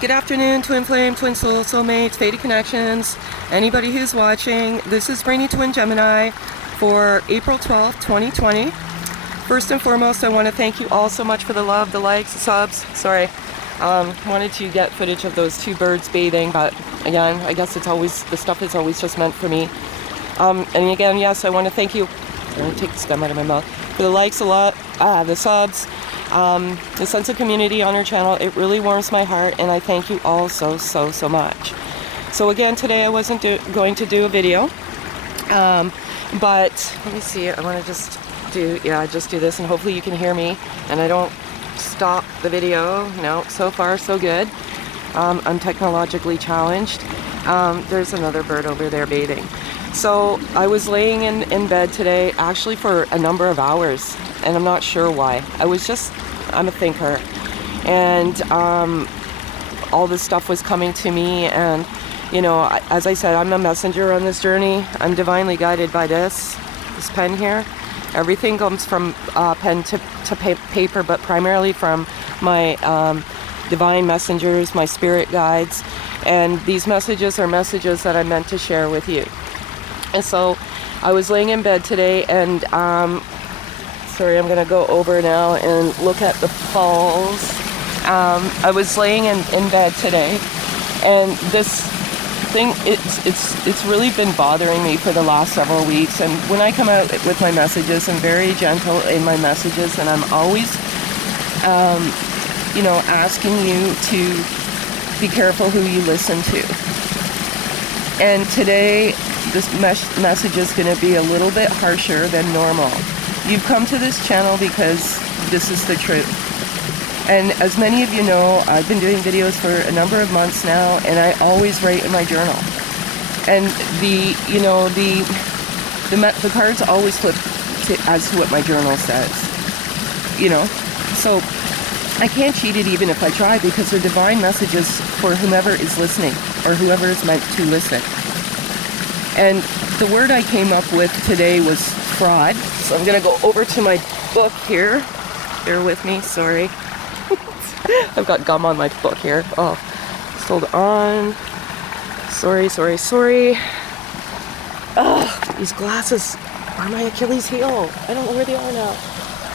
Good afternoon, Twin Flame, Twin Soul, Soulmates, Fated Connections, anybody who's watching. This is Brainy Twin Gemini for April 12th, 2020. First and foremost, I want to thank you all so much for the love, the likes, the subs. Sorry, wanted to get footage of those two birds bathing, but again, I guess it's always, the stuff is always just meant for me. And again, yes, I want to thank you. I'm going to take this gum out of my mouth. For the likes a lot, the subs, the sense of community on our channel. It really warms my heart, and I thank you all so much. So again, today I wasn't going to do a video, but let me see, I want to just do this, and hopefully you can hear me and I don't stop the video. No, so far so good. I'm technologically challenged. There's another bird over there bathing. So I was laying in bed today actually for a number of hours, and I'm not sure why. I'm a thinker, and all this stuff was coming to me, and you know, as I said, I'm a messenger on this journey. I'm divinely guided by this pen here. Everything comes from pen to paper, but primarily from my divine messengers, my spirit guides, and these messages are messages that I meant to share with you. And so I was laying in bed today, and sorry, I'm gonna go over now and look at the falls. I was laying in bed today, and this thing, it's really been bothering me for the last several weeks. And when I come out with my messages, I'm very gentle in my messages, and I'm always you know, asking you to be careful who you listen to. And today this message is going to be a little bit harsher than normal. You've come to this channel because this is the truth. And as many of you know, I've been doing videos for a number of months now, and I always write in my journal. And the cards always flip as to what my journal says. You know, so I can't cheat it even if I try, because they're divine messages for whomever is listening, or whoever is meant to listen. And the word I came up with today was fraud. So I'm going to go over to my book here. Bear with me, sorry. I've got gum on my book here. Oh, just hold on. Sorry. Oh, these glasses are my Achilles heel. I don't know where they are now.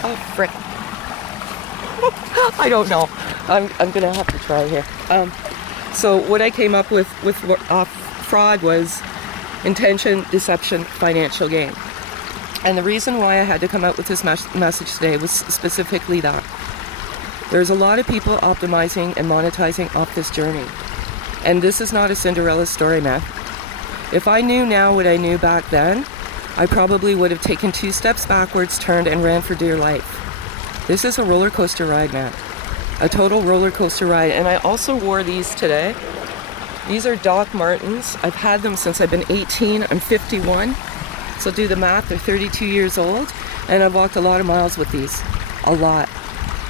Oh, frick. I don't know. I'm going to have to try here. So what I came up with fraud was intention, deception, financial gain. And the reason why I had to come out with this message today was specifically that. There's a lot of people optimizing and monetizing off this journey. And this is not a Cinderella story, man. If I knew now what I knew back then, I probably would have taken 2 steps backwards, turned, and ran for dear life. This is a roller coaster ride, man. A total roller coaster ride. And I also wore these today. These are Doc Martens. I've had them since I've been 18. I'm 51. So do the math, they're 32 years old. And I've walked a lot of miles with these. A lot.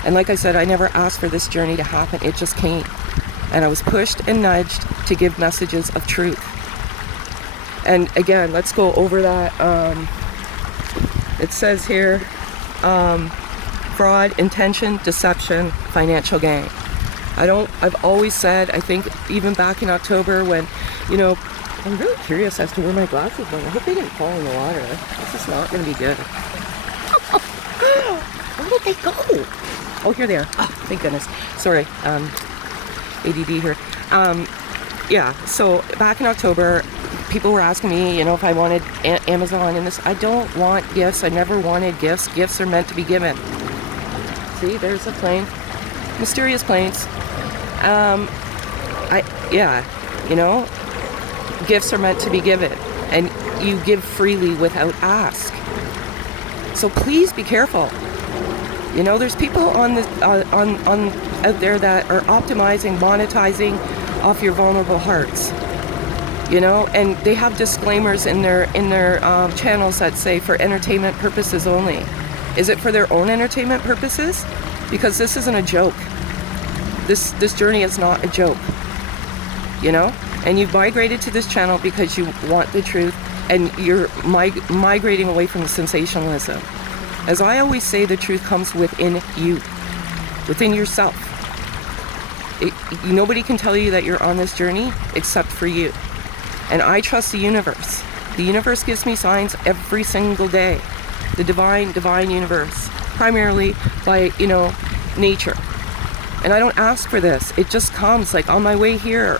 And like I said, I never asked for this journey to happen. It just came. And I was pushed and nudged to give messages of truth. And again, let's go over that. It says here, fraud, intention, deception, financial gain. I've always said, I think even back in October when, you know, I'm really curious as to where my glasses went. I hope they didn't fall in the water. This is not going to be good. Where did they go? Oh, here they are. Oh, thank goodness. Sorry, ADD here. Yeah, so back in October, people were asking me, you know, if I wanted Amazon and this. I don't want gifts. I never wanted gifts. Gifts are meant to be given. See, there's a plane. Mysterious planes. You know, gifts are meant to be given, and you give freely without ask. So please be careful. You know, there's people on out there that are optimizing, monetizing off your vulnerable hearts. You know, and they have disclaimers in their channels that say for entertainment purposes only. Is it for their own entertainment purposes? Because this isn't a joke. This journey is not a joke. You know? And you've migrated to this channel because you want the truth, and you're migrating away from the sensationalism. As I always say, the truth comes within you, within yourself. Nobody can tell you that you're on this journey except for you. And I trust the universe. The universe gives me signs every single day. The divine universe, primarily by, nature. And I don't ask for this. It just comes, like on my way here.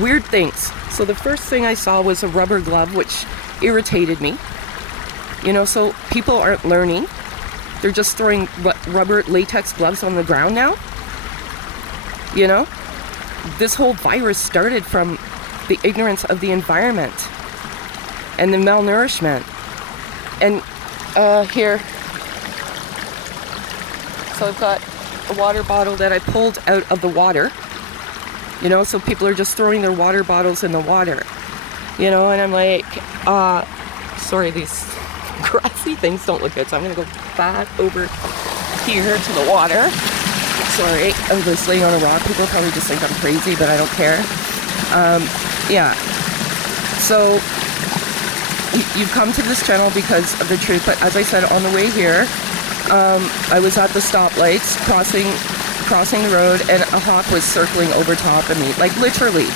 Weird things. So the first thing I saw was a rubber glove, which irritated me. So people aren't learning. They're just throwing rubber latex gloves on the ground now. This whole virus started from the ignorance of the environment and the malnourishment. And here, so I've got a water bottle that I pulled out of the water. So people are just throwing their water bottles in the water. And I'm like, sorry, these grassy things don't look good, so I'm gonna go back over here to the water. Sorry, I'm just laying on a rock. People probably just think I'm crazy, but I don't care. Yeah. So you've come to this channel because of the truth, but as I said on the way here, I was at the stoplights crossing the road, and a hawk was circling over top of me, like literally.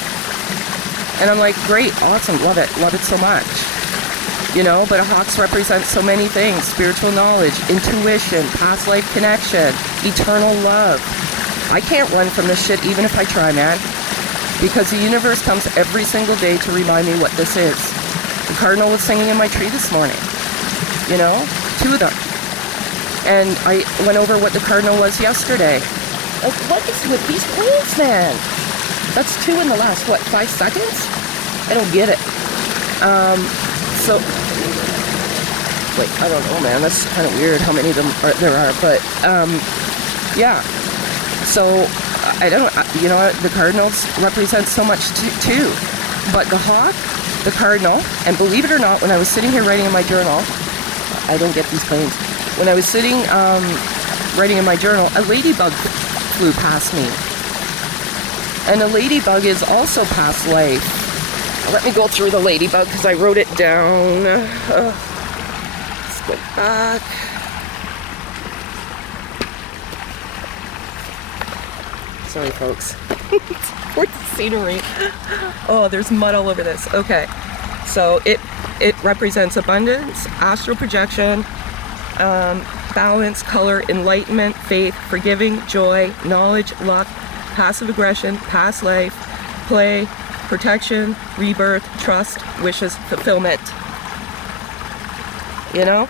And I'm like, great, awesome, love it so much. But hawks represent so many things: spiritual knowledge, intuition, past life connection, eternal love. I can't run from this shit even if I try, man. Because the universe comes every single day to remind me what this is. The cardinal was singing in my tree this morning. 2 of them. And I went over what the cardinal was yesterday. Like, what is with these planes, man? That's 2 in the last, 5 seconds? I don't get it. So, wait, I don't know, man. That's kind of weird how many of them there are. But, yeah. So, I don't, the cardinals represent so much too. But the hawk, the cardinal, and believe it or not, when I was sitting here writing in my journal, I don't get these planes. When I was sitting writing in my journal, a ladybug flew past me. And a ladybug is also past life. Let me go through the ladybug because I wrote it down. Let's go back. Sorry, folks. For the scenery. Oh, there's mud all over this. Okay. So it represents abundance, astral projection, balance, color, enlightenment, faith, forgiving, joy, knowledge, luck, passive aggression, past life, play, protection, rebirth, trust, wishes, fulfillment. So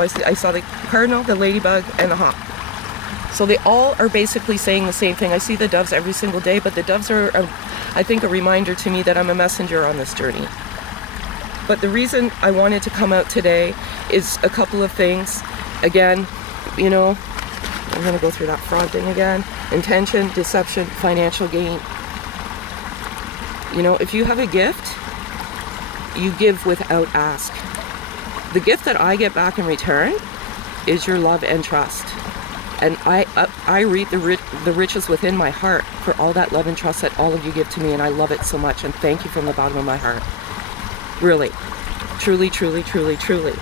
I saw the cardinal, the ladybug, and the hawk. So they all are basically saying the same thing. I see the doves every single day, but the doves are, I think, a reminder to me that I'm a messenger on this journey. But the reason I wanted to come out today is a couple of things. Again, I'm going to go through that fraud thing again. Intention, deception, financial gain. If you have a gift, you give without ask. The gift that I get back in return is your love and trust. And I reap the riches within my heart for all that love and trust that all of you give to me, and I love it so much, and thank you from the bottom of my heart. Really. Truly, truly, truly, truly.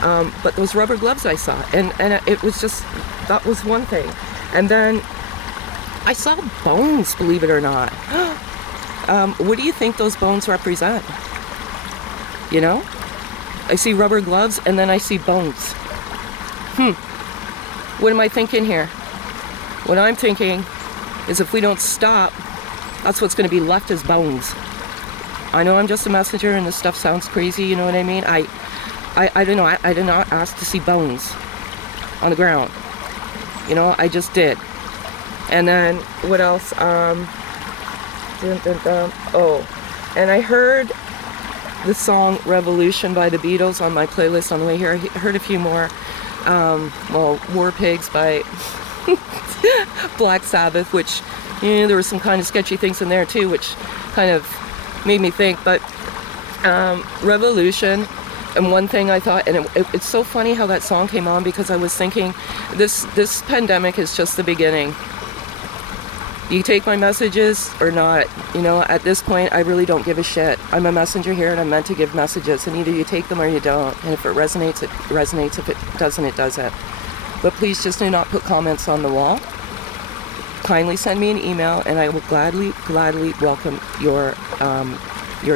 But those rubber gloves I saw, and it was just, that was one thing. And then I saw bones, believe it or not. What do you think those bones represent? I see rubber gloves, and then I see bones. What am I thinking here? What I'm thinking is if we don't stop, that's what's going to be left as bones. I know I'm just a messenger and this stuff sounds crazy, you know what I mean? I don't know, I did not ask to see bones on the ground. I just did. And then, what else? Oh, and I heard the song Revolution by the Beatles on my playlist on the way here. I heard a few more. War Pigs by Black Sabbath, which, there were some kind of sketchy things in there too, which kind of made me think. But Revolution, and one thing I thought, and it's so funny how that song came on, because I was thinking, this pandemic is just the beginning. You take my messages or not, at this point I really don't give a shit. I'm a messenger here and I'm meant to give messages, and either you take them or you don't. And if it resonates, it resonates. If it doesn't, it doesn't. But please just do not put comments on the wall. Kindly send me an email, and I will gladly welcome your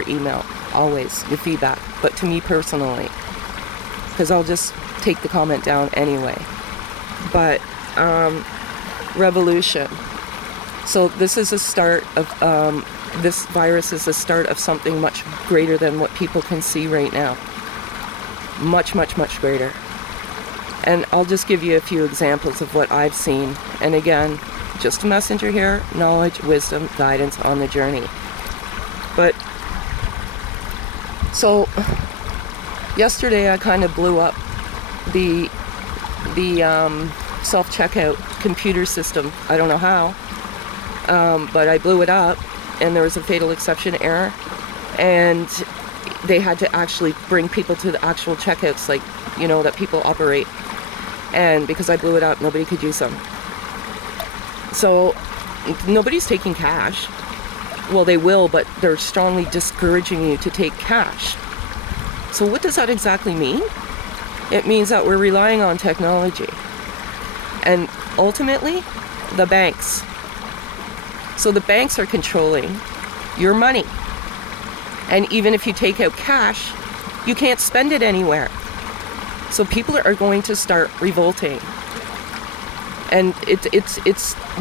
email, always, your feedback, but to me personally, because I'll just take the comment down anyway. But revolution. So this is a start of, this virus is the start of something much greater than what people can see right now. Much greater. And I'll just give you a few examples of what I've seen. And again, just a messenger here, knowledge, wisdom, guidance on the journey. But, so, yesterday I kind of blew up the self-checkout computer system. I don't know how, but I blew it up, and there was a fatal exception error, and they had to actually bring people to the actual checkouts, like, you know, that people operate. And because I blew it up, nobody could use them. So nobody's taking cash. Well, they will, but they're strongly discouraging you to take cash. So what does that exactly mean? It means that we're relying on technology. And ultimately, the banks. So the banks are controlling your money. And even if you take out cash, you can't spend it anywhere. So people are going to start revolting. And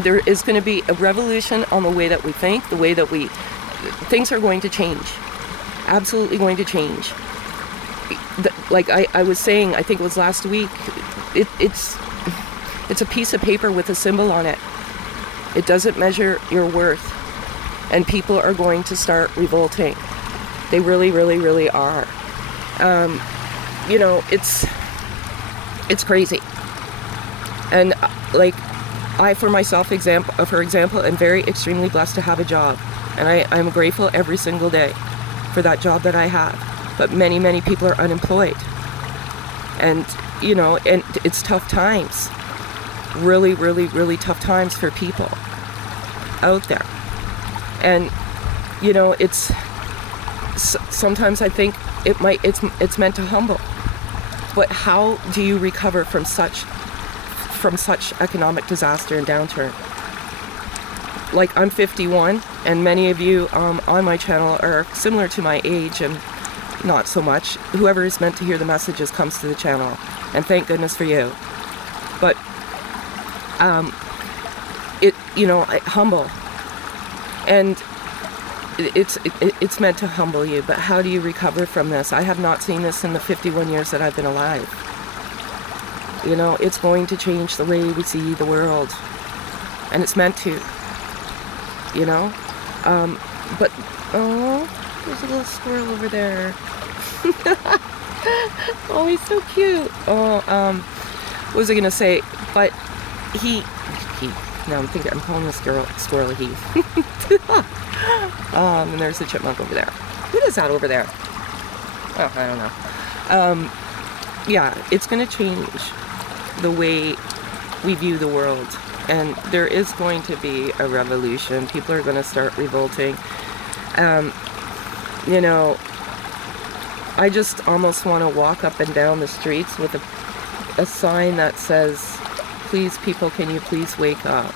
there is going to be a revolution on the way that we think, the way that things are going to change. Absolutely going to change. Like I was saying, I think it was last week, it's a piece of paper with a symbol on it. It doesn't measure your worth. And people are going to start revolting. They really are. You know, it's crazy. And like, I, for myself, for example, am very extremely blessed to have a job. And I'm grateful every single day for that job that I have. But many people are unemployed. And, you know, and it's tough times. Really tough times for people out there. And, you know, it's, sometimes I think it's meant to humble. But how do you recover from such economic disaster and downturn? Like, I'm 51, and many of you on my channel are similar to my age, and not so much. Whoever is meant to hear the messages comes to the channel, and thank goodness for you. But humble, and it's meant to humble you. But how do you recover from this? I have not seen this in the 51 years that I've been alive. You know, it's going to change the way we see the world, and it's meant to. You know, but oh, there's a little squirrel over there. Oh, he's so cute. Oh, what was I gonna say? But he. Now I'm calling the squirrel he. And there's the chipmunk over there. What is that over there? Oh, I don't know. Yeah, it's gonna change the way we view the world. And there is going to be a revolution. People are going to start revolting. You know, I just almost want to walk up and down the streets with a sign that says, please, people, can you please wake up?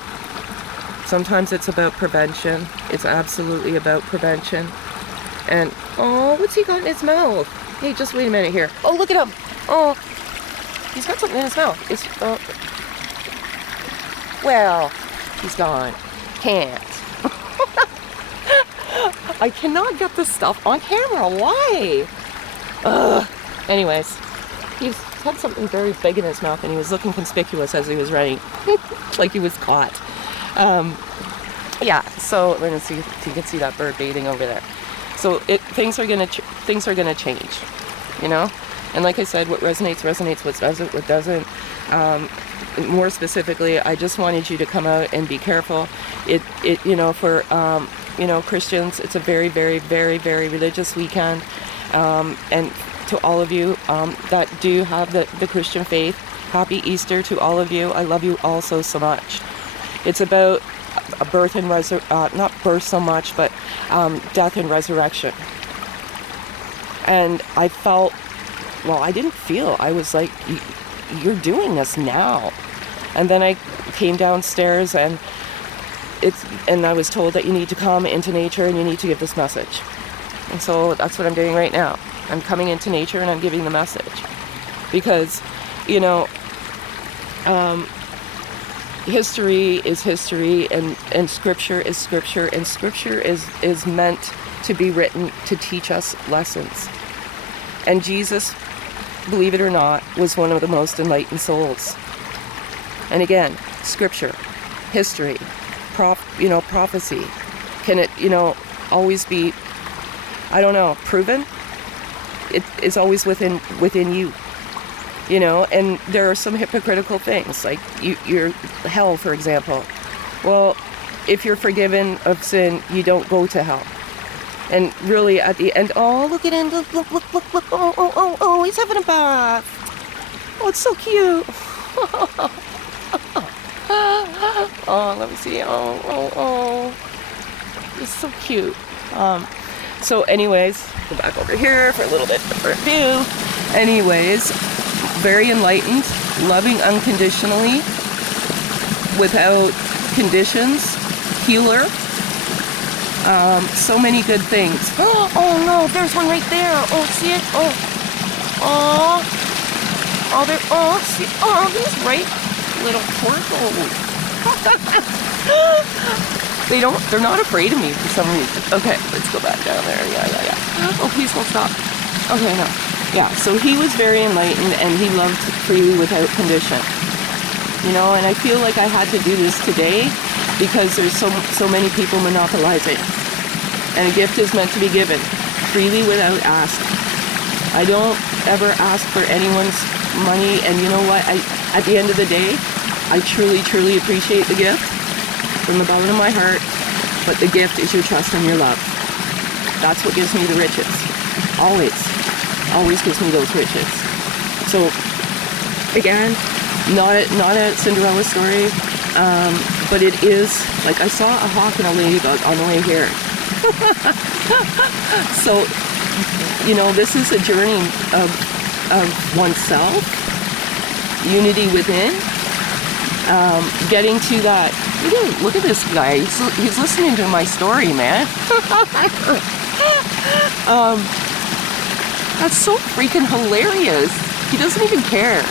Sometimes it's about prevention. It's absolutely about prevention. And, oh, what's he got in his mouth? Hey, just wait a minute here. Oh, look at him. Oh, he's got something in his mouth. Well, he's gone. Can't. I cannot get this stuff on camera. Why? Ugh. Anyways, he's had something very big in his mouth, and he was looking conspicuous as he was running, like he was caught. Yeah. So let me see if you can see that bird bathing over there. So things are gonna change, you know. And like I said, what resonates. What doesn't. More specifically, I just wanted you to come out and be careful. You know, for you know, Christians, it's a very religious weekend. And to all of you that do have the Christian faith, happy Easter to all of you. I love you all so much. It's about a birth and not birth so much, but death and resurrection. And I felt, well, I didn't feel. I was like, you're doing this now. And then I came downstairs and I was told that you need to come into nature and you need to give this message. And so that's what I'm doing right now. I'm coming into nature and I'm giving the message. Because, you know, history is history, and scripture is scripture, and scripture is meant to be written to teach us lessons. And Jesus, believe it or not, was one of the most enlightened souls. And again, scripture, history, prophecy, can it, always be, I don't know, proven? It is always within you. And there are some hypocritical things, like your hell, for example. Well, if you're forgiven of sin, you don't go to hell. And really, at the end, oh, look at him, look, oh, he's having a bath. Oh, it's so cute. Oh, let me see, oh, it's so cute. So anyways, go back over here for a little bit different view. Anyways, very enlightened, loving unconditionally, without conditions, healer, so many good things. Oh no, there's one right there. Oh, see it? Oh, there, see, he's right, little portal. They're not afraid of me for some reason. Okay, let's go back down there. Yeah. Oh, please don't stop. Okay, no. Yeah, so he was very enlightened and he loved freely without condition. And I feel like I had to do this today because there's so many people monopolizing. And a gift is meant to be given freely without ask. I don't ever ask for anyone's money, and you know what? At the end of the day, I truly, truly appreciate the gift from the bottom of my heart, but the gift is your trust and your love. That's what gives me the riches. Always gives me those riches. So again, not a Cinderella story, but it is, like, I saw a hawk and a ladybug on the way here. So, this is a journey of oneself, unity within, getting to that. Look at this guy. He's listening to my story, man. That's so freaking hilarious. He doesn't even care.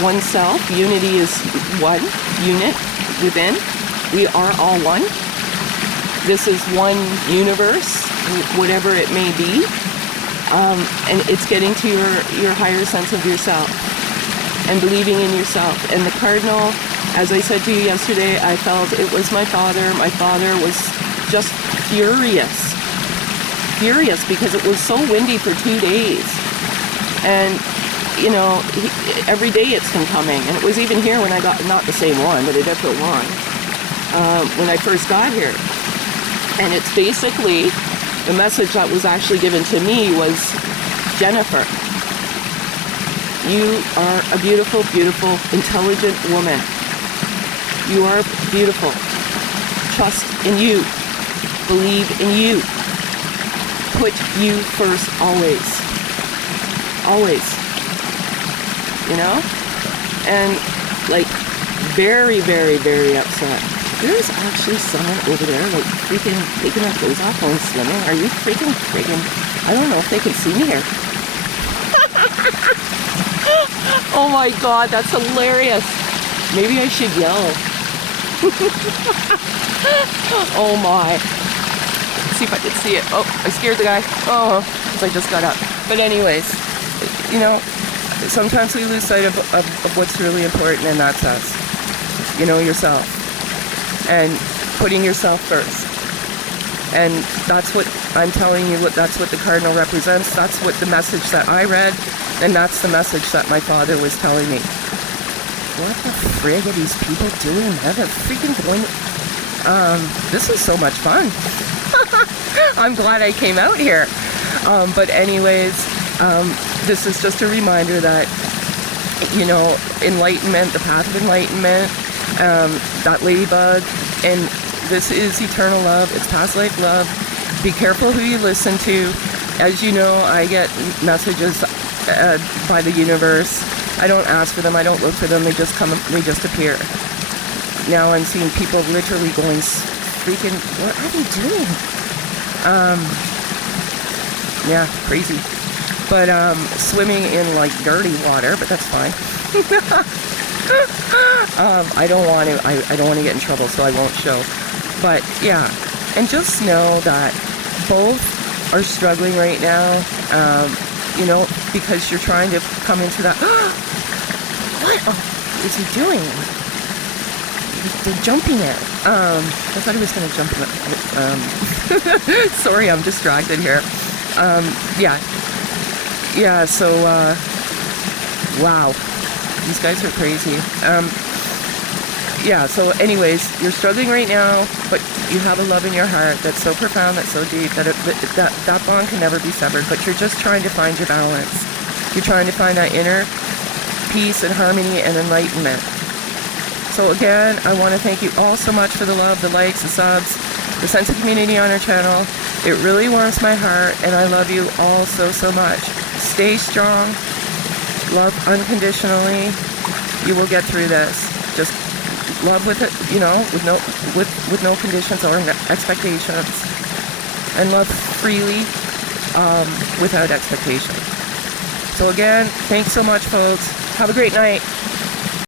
Oneself, unity is one unit within. We are all one. This is one universe, whatever it may be. And it's getting to your higher sense of yourself and believing in yourself. And the cardinal, as I said to you yesterday, I felt it was my father. My father was just furious because it was so windy for 2 days. And, every day it's been coming. And it was even here when I got, not the same one, but a different one, when I first got here. And it's basically, the message that was actually given to me was, Jennifer, you are a beautiful, beautiful, intelligent woman. You are beautiful. Trust in you. Believe in you. Put you first always. Always. And like, very, very, very upset. There's actually someone over there, like, freaking taking their clothes off and swimming. Are you freaking, I don't know if they can see me here. Oh my God, that's hilarious. Maybe I should yell. Oh my. Let's see if I can see it. Oh, I scared the guy. Oh, because I just got up. But anyways, sometimes we lose sight of what's really important, and that's us. Yourself. And putting yourself first. And that's what I'm telling you, that's what the cardinal represents. That's what the message that I read, and that's the message that my father was telling me. What the frig are these people doing? They're freaking going. This is so much fun. I'm glad I came out here. But anyways, this is just a reminder that, enlightenment, the path of enlightenment, that ladybug, and this is eternal love. It's past life love. Be careful who you listen to. As you know, I get messages by the universe. I don't ask for them. I don't look for them. They just come. They just appear. Now I'm seeing people literally going freaking. What are they doing? Yeah, crazy. But swimming in like dirty water, but that's fine. I don't want to. I don't want to get in trouble, so I won't show. But yeah, and just know that both are struggling right now. You know, because you're trying to come into that. What is he doing? They're jumping it. I thought he was going to jump in it. Sorry, I'm distracted here. Yeah, so, wow. These guys are crazy. Yeah, so anyways, you're struggling right now, but you have a love in your heart that's so profound, that's so deep, that that bond can never be severed, but you're just trying to find your balance. You're trying to find that inner peace and harmony and enlightenment. So again, I want to thank you all so much for the love, the likes, the subs, the sense of community on our channel. It really warms my heart, and I love you all so, so much. Stay strong. Love unconditionally. You will get through this. Just love with it, you know, with no conditions or expectations, and love freely without expectation. So again, thanks so much, folks. Have a great night.